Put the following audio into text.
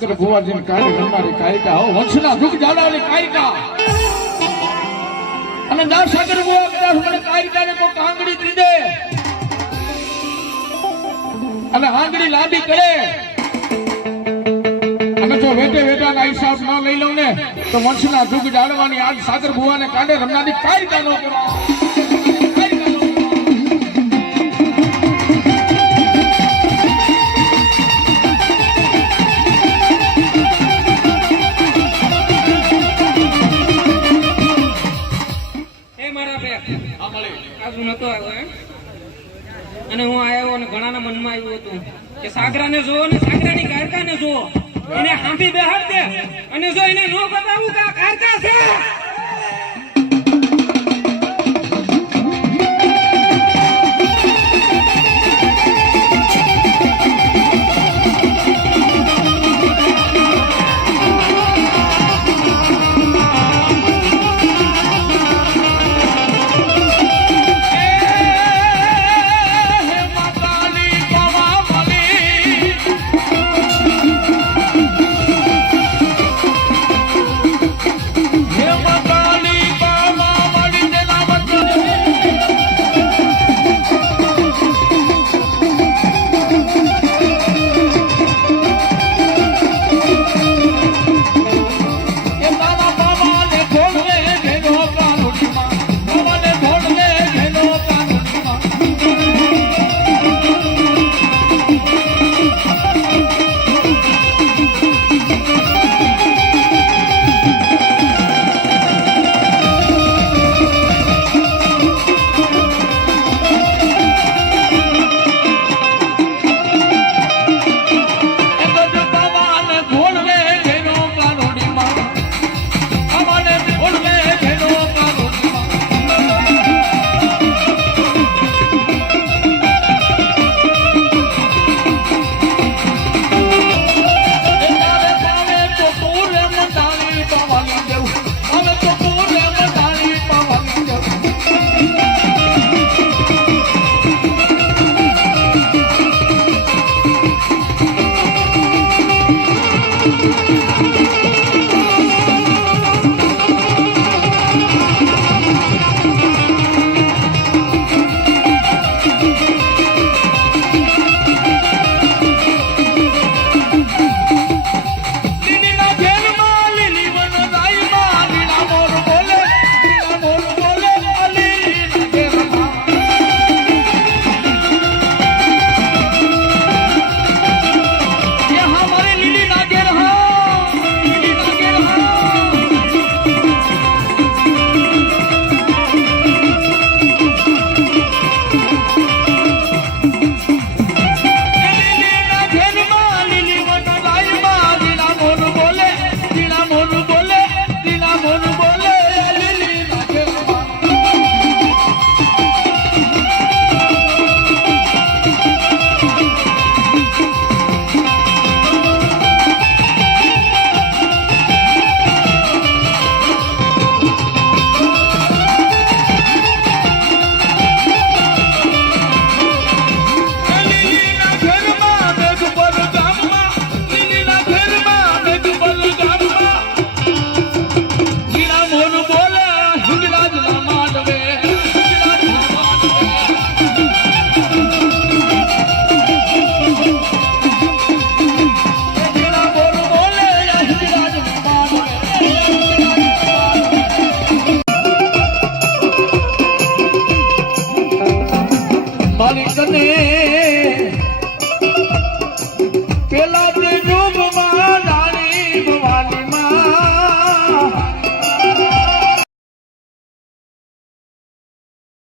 સાકર ભુવાજીને કાઢી રમનારી કાયકા હો વંશના દુઃખ જાળવવાની કાયકા અને દા સાકર ભુવા કદાચ મને કાયકાને કોઈ આંગળી દીધે અને આંગળી લાંબી કરે અને જો વેટે વેટાના હિસાબ ન લઈ લઉં ને તો વંશના દુઃખ જાળવવાની આજ સાકર ભુવાને કાઢે રમનારી કાયકા નો કહેવાય. અને હું આવ્યો અને ઘણાના મનમાં આવ્યું હતું કે સાગરાને જોવો ને સાગરાની કારકાને જોવો એને હાંભી બેહાડ દે અને જો એને નો બતાવું કે આ કારકા છે